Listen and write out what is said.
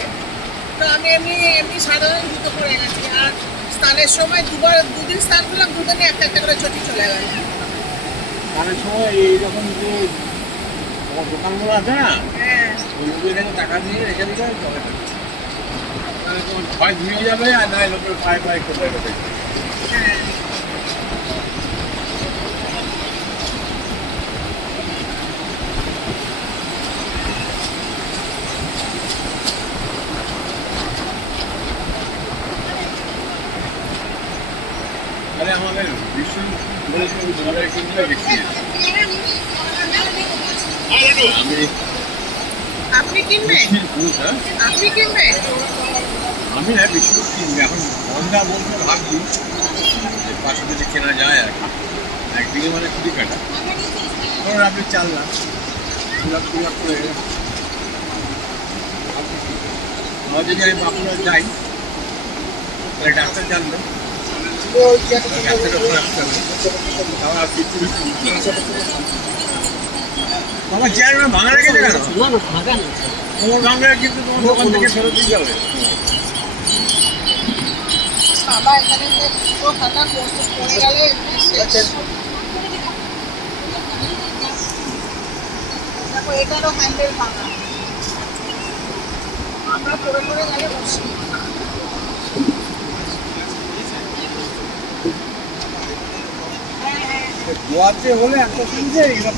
গেলে। তো আমি এমনি এমনি সাধারণ জুতো পরে গেছি। আর স্নানের সময় দুদিন স্নান করলাম, দুদিনই একটা একটা করে চটি চলে গেল। স্নানের সময় এইরকম যে আমার দোকানগুলো আছে না, হ্যাঁ, ওইগুলো এখানে টাকা দিয়ে রেখে দিলে চলে না। তাহলে তোমার হয় ধুয়ে যাবে আর নয় লোকের পায়ে পায়ে চলে যাবে। হ্যাঁ। তাহলে আমাদের বিশ্ব বলেছে ঘরে কিনলে বেশি। আমি আপনি কিনবেন? হ্যাঁ, আপনি কিনবেন? আমি না বিশ্ব কিনবি এখন মন্দা বলতে ভাবছি যে পাশে যদি কেনা যায় আর কি। একদিকে মানে খুবই কাটা ধরুন আপনি 4 লাখ 2 লাখ করে আমার যদি আমি বাঁকুড়া যাই তাহলে ডাক্তার জানবে ডাক্তারের ওপরে আসতে হবে আমার আর কিছু তোমার চেয়ারম্যান ভাঙা রেখেছে কেন? তোমার ভাঙলে কিন্তু তোমার দোকান থেকে ফেরত দিতে হবে। বাবা এখানে যে পুরো খাতা পড়ে গেলে শেষ। দেখো এটারও হ্যান্ডেল ভাঙা, আমরা পড়ে পড়ে গেলে মুশকিল। গোয়াতে হলে একটা সুবিধা এরকম